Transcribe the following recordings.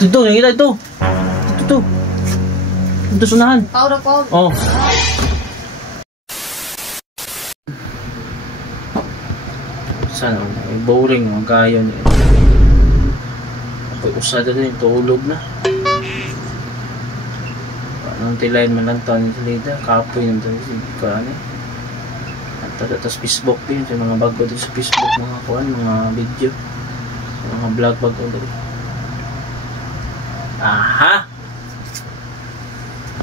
Ito, nakita ito. Ito. Ito sunahan. Tawag ako. Oh. Sana, boring ang kayo niya. Ako'y usada din, tulog na. Anong tilayin man lang ito, ni Lida, kapoy ng ito, kani. At tapos Facebook din, yung mga bago dito sa Facebook, mga kuhan, mga video, mga vlog bago dito. Aha!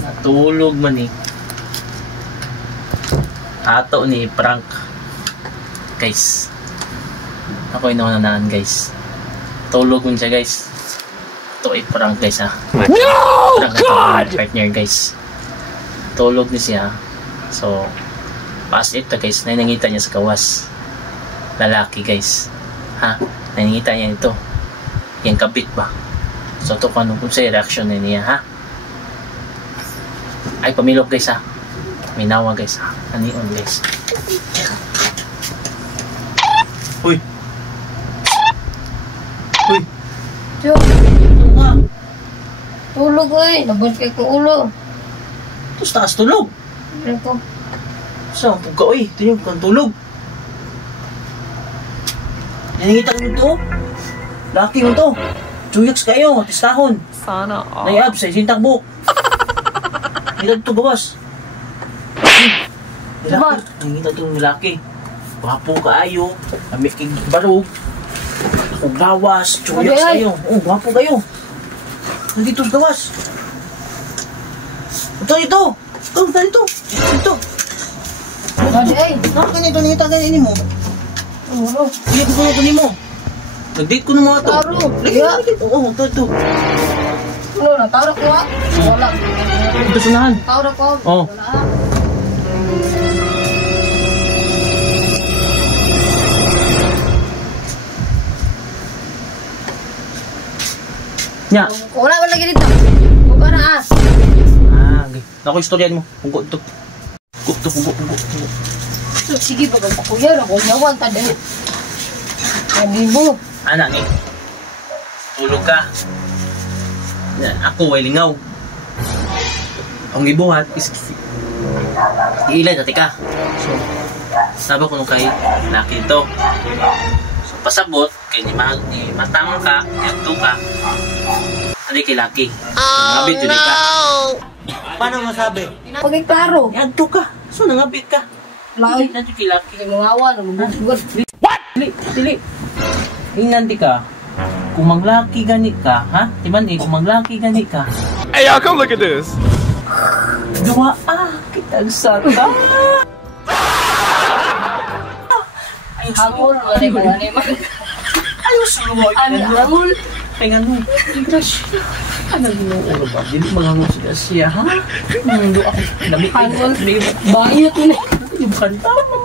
Natulog man eh. Ato ni prank. Guys. Ako yung naunanaan guys. Tulog mo siya guys. Ito ay prank guys ha. No! Prank God! Partner guys. Tulog ni siya. So, past ito guys. Nanangita niya sa kawas. Lalaki guys. Ha? Nanangita niya ito. Yung kabit ba? So, ito kung anong sa reaction na niya ha. Ay, pamilok guys ha. May nawa guys ha. Anion guys. Uy! Uy! Tiyo! Tulog eh! Labot kay kong ulo. Tapos taas tulog! Ano ko? Saan? Pagka uy! Ito yung kang tulog! Nanangita mo ito? Laki mo ito! Chuyaks kayo! Tistahon! Sana all. Nayab sa sintakbok! Nangita ito gawas! Nangita ito ng lalaki! Wapo kaayo, amikig barog, o gawas, chuyaks kayo. Oh, wapo kayo. Nandito sa gawas. Ito. Ito. Ay! Ganito, ganito mo. Ano? Dito ko na mo. Nag-date ko ng mga ito. Taro! Oo, ito. Ano na? Tawag ko ha? Wala. Ito sunahan. Tawag ko. Oo. Wala. Nya. Wala ba lagi dito? Buka na ah. Okay. Ako istoryan mo. Pungko ito. Pungko. Sige ba ba kuya? Ako nyawan ta dahil. Hindi mo. Anak ni. Tulog ka. Ako ay lingaw. Ang gibuhat is iilay dati ka. So, sabi ko nung kay laki ito. So, pasabot, kay ni matang ka, yanto ka. Ano kay laki? Nangabit yun ka. Paano masabi? Pagay klaro. Yanto ka. So, nangabit ka. Lahat. Nandiyo kay laki. Kaya mangawan. What? Dili. Ingnan di ka. Kung manglaki gani ka, ha? Diba kung manglaki gani ka. Hey, y'all, come look at this. Gawa kitag sata. Ay, Hangul. Wala ba naman? ayos mo. Hangul. Ay, ano? Crush. Ano mo ulo ba? Dili mangangon sila siya, ha? Mundo ako. Dami. Hangul. Bayot mo na. Yung kanta mo.